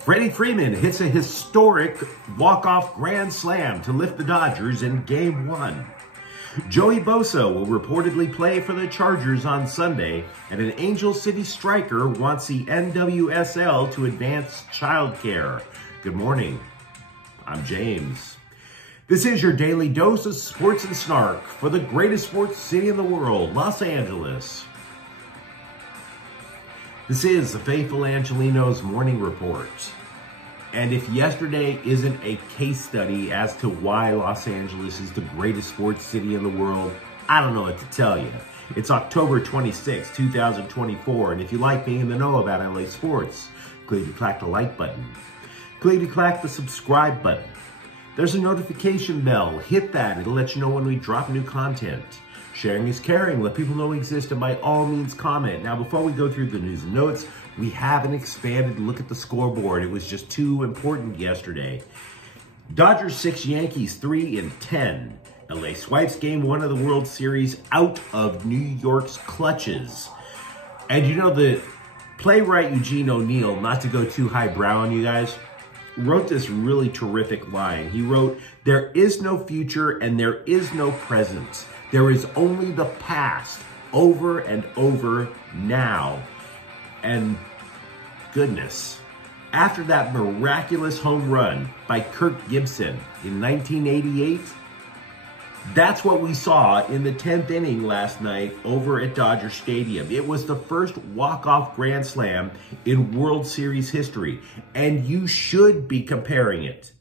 Freddie Freeman hits a historic walk-off grand slam to lift the Dodgers in Game 1. Joey Bosa will reportedly play for the Chargers on Sunday, and an Angel City striker wants the NWSL to advance childcare. Good morning. I'm James. This is your daily dose of sports and snark for the greatest sports city in the world, Los Angeles. This is the faithful Angelenos morning report. And if yesterday isn't a case study as to why Los Angeles is the greatest sports city in the world, I don't know what to tell you. It's October 26, 2024, and if you like being in the know about LA sports, click the like button. Click the subscribe button. There's a notification bell. Hit that. It'll let you know when we drop new content. Sharing is caring. Let people know we exist, and by all means, comment. Now, before we go through the news and notes, we have an expanded look at the scoreboard. It was just too important yesterday. Dodgers 6, Yankees 3 in 10. LA swipes Game 1 of the World Series out of New York's clutches. And you know, the playwright Eugene O'Neill, not to go too highbrow on you guys, wrote this really terrific line. He wrote, "There is no future and there is no present. There is only the past, over and over now." And goodness, after that miraculous home run by Kirk Gibson in 1988, that's what we saw in the 10th inning last night over at Dodger Stadium. It was the first walk-off grand slam in World Series history, and you should be comparing it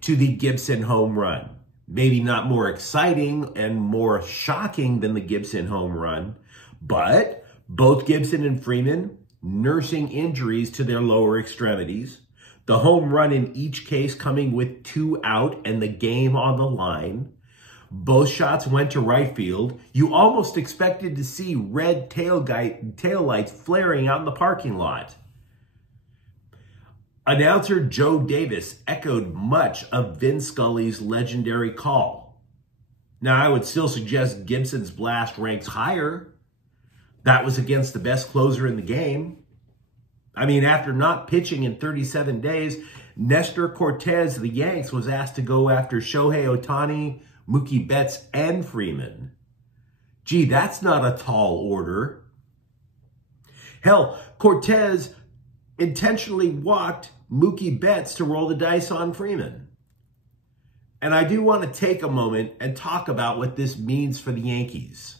to the Gibson home run. Maybe not more exciting and more shocking than the Gibson home run, but both Gibson and Freeman nursing injuries to their lower extremities. The home run in each case coming with 2 out and the game on the line. Both shots went to right field. You almost expected to see red taillights flaring out in the parking lot. Announcer Joe Davis echoed much of Vin Scully's legendary call. Now, I would still suggest Gibson's blast ranks higher. That was against the best closer in the game. I mean, after not pitching in 37 days, Nestor Cortez of the Yanks was asked to go after Shohei Ohtani, Mookie Betts, and Freeman. Gee, that's not a tall order. Hell, Cortez intentionally walked Mookie Betts to roll the dice on Freeman. And I do want to take a moment and talk about what this means for the Yankees.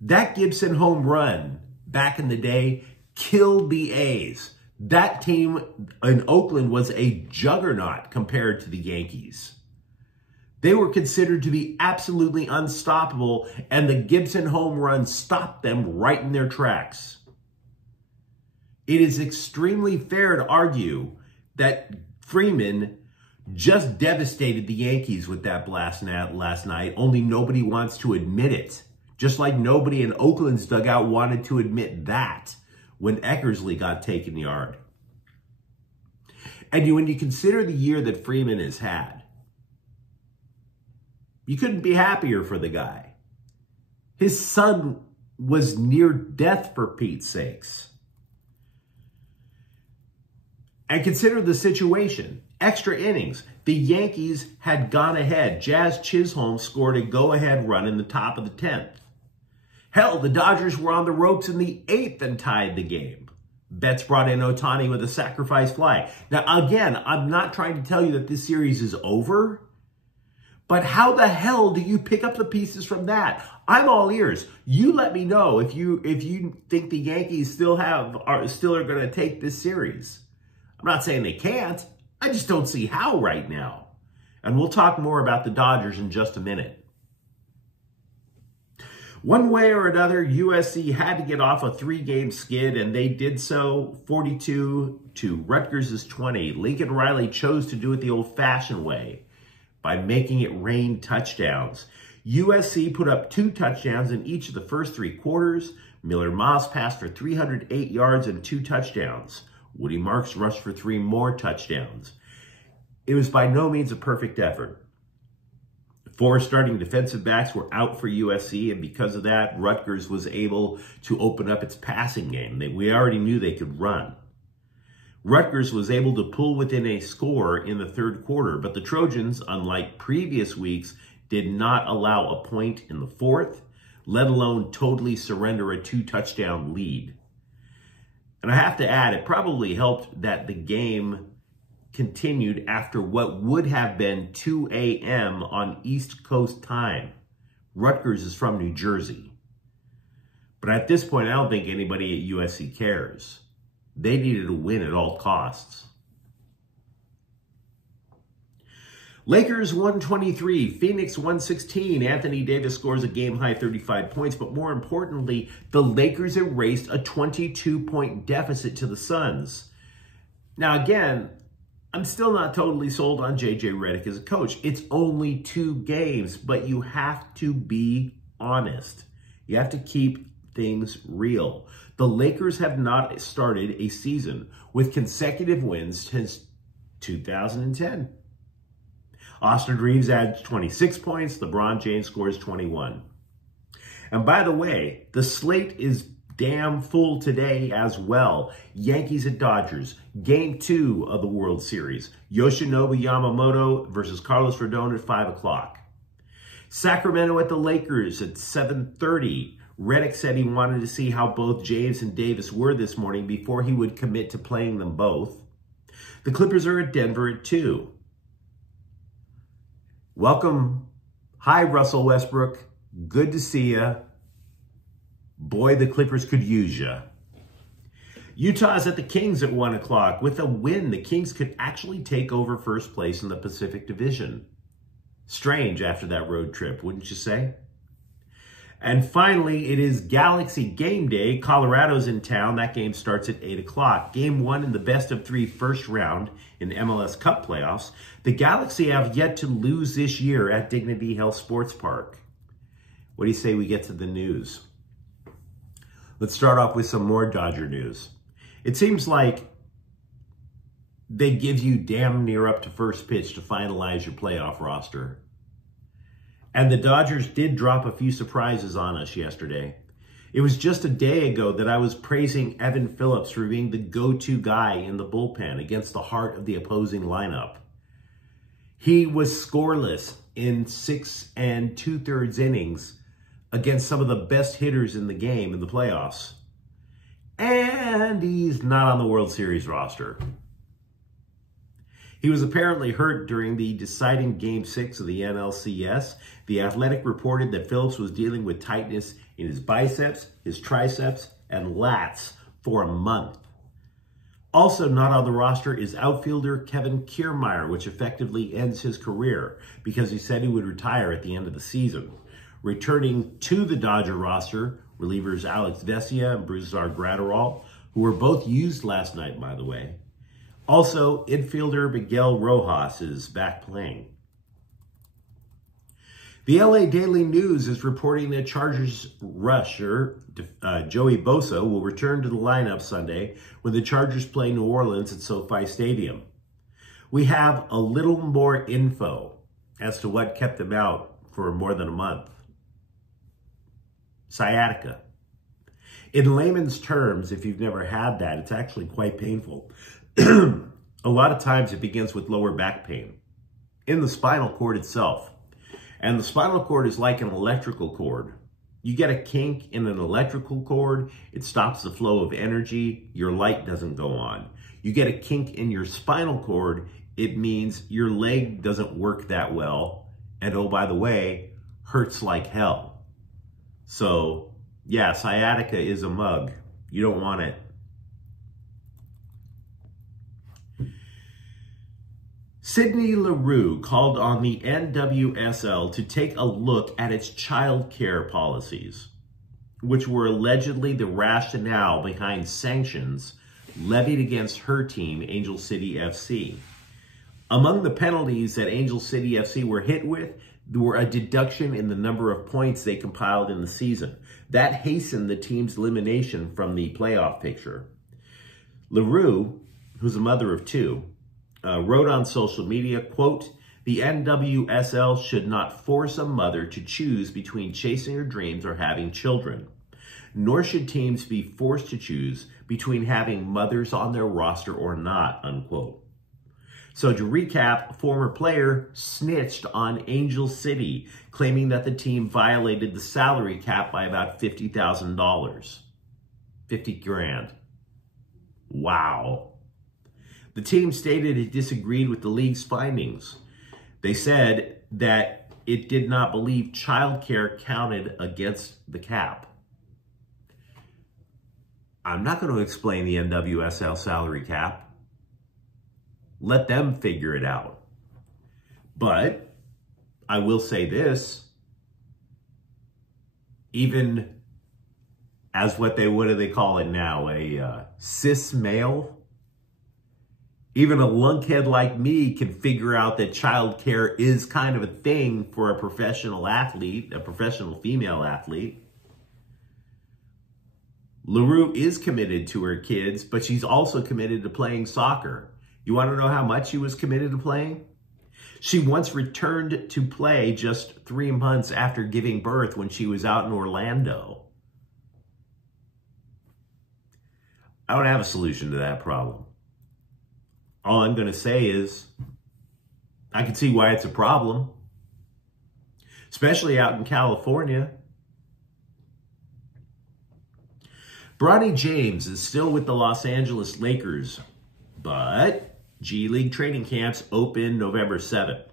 That Gibson home run back in the day killed the A's. That team in Oakland was a juggernaut compared to the Yankees. They were considered to be absolutely unstoppable, and the Gibson home run stopped them right in their tracks. It is extremely fair to argue that Freeman just devastated the Yankees with that blast last night, only nobody wants to admit it. Just like nobody in Oakland's dugout wanted to admit that when Eckersley got taken yard. And when you consider the year that Freeman has had, you couldn't be happier for the guy. His son was near death, for Pete's sakes. And consider the situation. Extra innings. The Yankees had gone ahead. Jazz Chisholm scored a go-ahead run in the top of the 10th. Hell, the Dodgers were on the ropes in the 8th and tied the game. Betts brought in Ohtani with a sacrifice fly. Now, again, I'm not trying to tell you that this series is over, but how the hell do you pick up the pieces from that? I'm all ears. You let me know if you think the Yankees still are going to take this series. I'm not saying they can't. I just don't see how right now. And we'll talk more about the Dodgers in just a minute. One way or another, USC had to get off a 3-game skid, and they did so, 42 to Rutgers' 20. Lincoln Riley chose to do it the old-fashioned way by making it rain touchdowns. USC put up 2 touchdowns in each of the first 3 quarters. Miller Moss passed for 308 yards and 2 touchdowns. Woody Marks rushed for 3 more touchdowns. It was by no means a perfect effort. 4 starting defensive backs were out for USC, and because of that, Rutgers was able to open up its passing game. We already knew they could run. Rutgers was able to pull within a score in the third quarter, but the Trojans, unlike previous weeks, did not allow a point in the fourth, let alone totally surrender a 2-touchdown lead. And I have to add, it probably helped that the game continued after what would have been 2 a.m. on East Coast time. Rutgers is from New Jersey. But at this point, I don't think anybody at USC cares. They needed a win at all costs. Lakers 123, Phoenix 116. Anthony Davis scores a game-high 35 points, but more importantly, the Lakers erased a 22-point deficit to the Suns. Now again, I'm still not totally sold on J.J. Redick as a coach. It's only 2 games, but you have to be honest. You have to keep things real. The Lakers have not started a season with consecutive wins since 2010. Austin Reeves adds 26 points. LeBron James scores 21. And by the way, the slate is damn full today as well. Yankees at Dodgers, Game 2 of the World Series. Yoshinobu Yamamoto versus Carlos Rodon at 5 o'clock. Sacramento at the Lakers at 7:30. Redick said he wanted to see how both James and Davis were this morning before he would commit to playing them both. The Clippers are at Denver at 2. Welcome. Hi, Russell Westbrook. Good to see ya. Boy, the Clippers could use ya. Utah's at the Kings at 1 o'clock. With a win, the Kings could actually take over first place in the Pacific Division. Strange after that road trip, wouldn't you say? And finally, it is Galaxy game day. Colorado's in town. That game starts at 8 o'clock. Game 1 in the best-of-3 first round in the MLS Cup playoffs. The Galaxy have yet to lose this year at Dignity Health Sports Park. What do you say we get to the news? Let's start off with some more Dodger news. It seems like they give you damn near up to first pitch to finalize your playoff roster. And the Dodgers did drop a few surprises on us yesterday. It was just a day ago that I was praising Evan Phillips for being the go-to guy in the bullpen against the heart of the opposing lineup. He was scoreless in 6 2/3 innings against some of the best hitters in the game in the playoffs. And he's not on the World Series roster. He was apparently hurt during the deciding Game 6 of the NLCS. The Athletic reported that Phillips was dealing with tightness in his biceps, his triceps, and lats for a month. Also not on the roster is outfielder Kevin Kiermaier, which effectively ends his career because he said he would retire at the end of the season. Returning to the Dodger roster, relievers Alex Vesia and Brusdar Graterol, who were both used last night, by the way. Also, infielder Miguel Rojas is back playing. The LA Daily News is reporting that Chargers rusher Joey Bosa will return to the lineup Sunday when the Chargers play New Orleans at SoFi Stadium. We have a little more info as to what kept him out for more than a month. Sciatica. In layman's terms, if you've never had that, it's actually quite painful. A lot of times it begins with lower back pain in the spinal cord itself. And the spinal cord is like an electrical cord. You get a kink in an electrical cord, it stops the flow of energy, your light doesn't go on. You get a kink in your spinal cord, it means your leg doesn't work that well. And oh, by the way, hurts like hell. So yeah, sciatica is a mug. You don't want it. Sidney LaRue called on the NWSL to take a look at its childcare policies, which were allegedly the rationale behind sanctions levied against her team, Angel City FC. Among the penalties that Angel City FC were hit with were a deduction in the number of points they compiled in the season. That hastened the team's elimination from the playoff picture. LaRue, who's a mother of 2, wrote on social media, quote, "The NWSL should not force a mother to choose between chasing her dreams or having children. nor should teams be forced to choose between having mothers on their roster or not, unquote. So to recap, a former player snitched on Angel City, claiming that the team violated the salary cap by about $50,000. 50 grand. Wow. The team stated it disagreed with the league's findings. They said that it did not believe childcare counted against the cap. I'm not going to explain the NWSL salary cap. Let them figure it out. But I will say this, even as what do they call it now, a cis male, even a lunkhead like me can figure out that childcare is kind of a thing for a professional athlete, a professional female athlete. LaRue is committed to her kids, but she's also committed to playing soccer. You want to know how much she was committed to playing? She once returned to play just 3 months after giving birth when she was out in Orlando. I don't have a solution to that problem. All I'm going to say is I can see why it's a problem, especially out in California. Bronny James is still with the Los Angeles Lakers, but G League training camps open November 7th.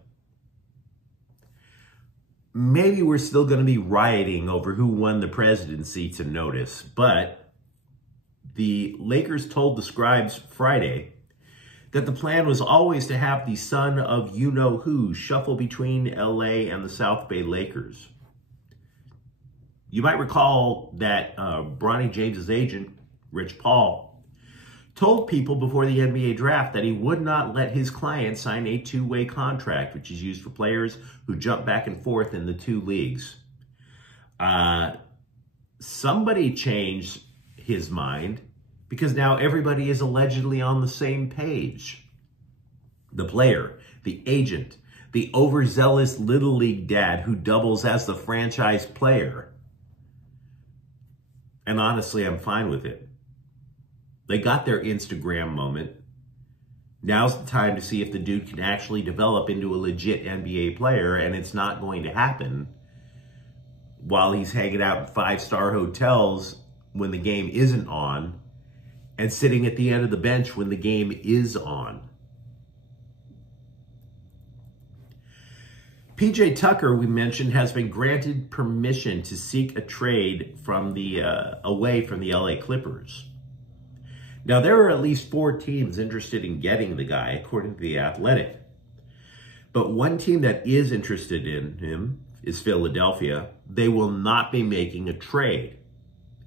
Maybe we're still going to be rioting over who won the presidency to notice, but the Lakers told the Scribes Friday that the plan was always to have the son of you-know-who shuffle between LA and the South Bay Lakers. You might recall that Bronny James's agent, Rich Paul, told people before the NBA draft that he would not let his client sign a two-way contract, which is used for players who jump back and forth in the two leagues. Somebody changed his mind because now everybody is allegedly on the same page. The player, the agent, the overzealous Little League dad who doubles as the franchise player. And honestly, I'm fine with it. They got their Instagram moment. Now's the time to see if the dude can actually develop into a legit NBA player, and it's not going to happen while he's hanging out in five-star hotels when the game isn't on and sitting at the end of the bench when the game is on. PJ Tucker, we mentioned, has been granted permission to seek a trade from away from the LA Clippers. Now, there are at least 4 teams interested in getting the guy, according to The Athletic. But one team that is interested in him is Philadelphia. They will not be making a trade.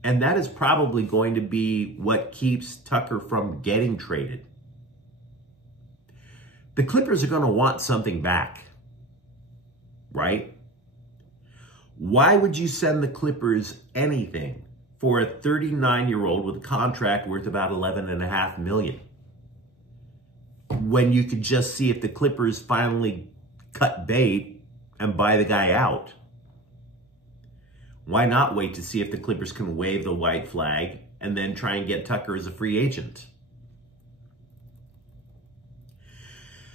And that is probably going to be what keeps Tucker from getting traded. The Clippers are going to want something back, right? Why would you send the Clippers anything for a 39-year-old with a contract worth about $11.5 million when you could just see if the Clippers finally cut bait and buy the guy out? Why not wait to see if the Clippers can wave the white flag and then try and get Tucker as a free agent?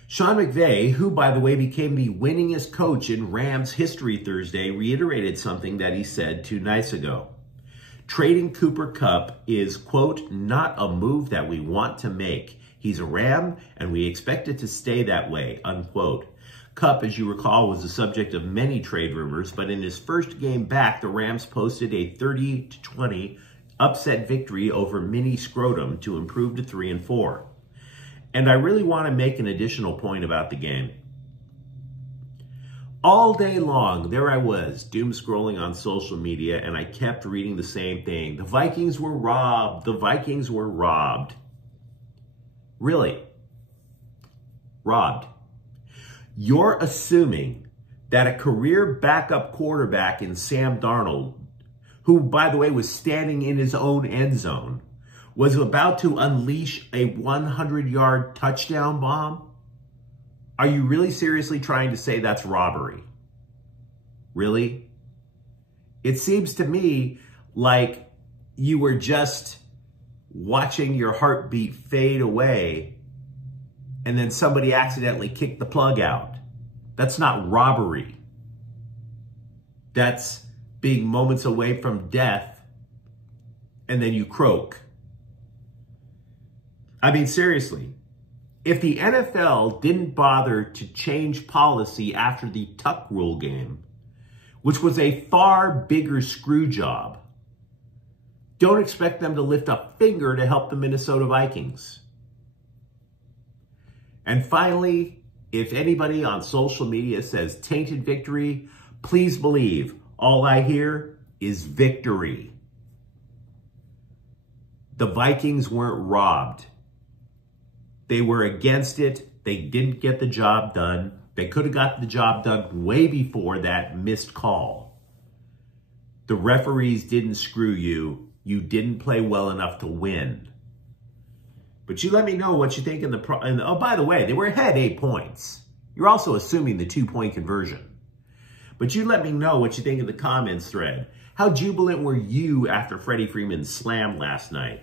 Sean McVay, who, by the way, became the winningest coach in Rams history Thursday, reiterated something that he said 2 nights ago. Trading Cooper Kupp is, quote, not a move that we want to make. He's a Ram, and we expect it to stay that way, unquote. Kupp, as you recall, was the subject of many trade rumors, but in his first game back, the Rams posted a 30-20 upset victory over Mini Scrotum to improve to 3-4. And I really want to make an additional point about the game. All day long, there I was, doom scrolling on social media, and I kept reading the same thing. The Vikings were robbed. The Vikings were robbed. Really? Robbed. You're assuming that a career backup quarterback in Sam Darnold, who, by the way, was standing in his own end zone, was about to unleash a 100-yard touchdown bomb? Are you really seriously trying to say that's robbery? Really? It seems to me like you were just watching your heartbeat fade away and then somebody accidentally kicked the plug out. That's not robbery. That's being moments away from death and then you croak. I mean, seriously, if the NFL didn't bother to change policy after the tuck rule game, which was a far bigger screw job, don't expect them to lift a finger to help the Minnesota Vikings. And finally, if anybody on social media says tainted victory, please believe all I hear is victory. The Vikings weren't robbed. They were against it. They didn't get the job done. They could have got the job done way before that missed call. The referees didn't screw you. You didn't play well enough to win. But you let me know what you think oh, by the way, they were ahead 8 points. You're also assuming the 2-point conversion. But you let me know what you think in the comments thread. How jubilant were you after Freddie Freeman slammed last night?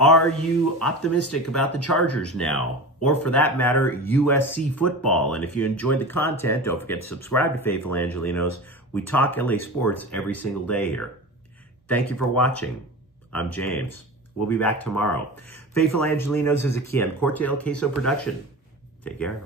Are you optimistic about the Chargers now? Or for that matter, USC football? And if you enjoyed the content, don't forget to subscribe to Faithful Angelenos. We talk LA sports every single day here. Thank you for watching. I'm James. We'll be back tomorrow. Faithful Angelenos is a Ken Cortale Queso production. Take care.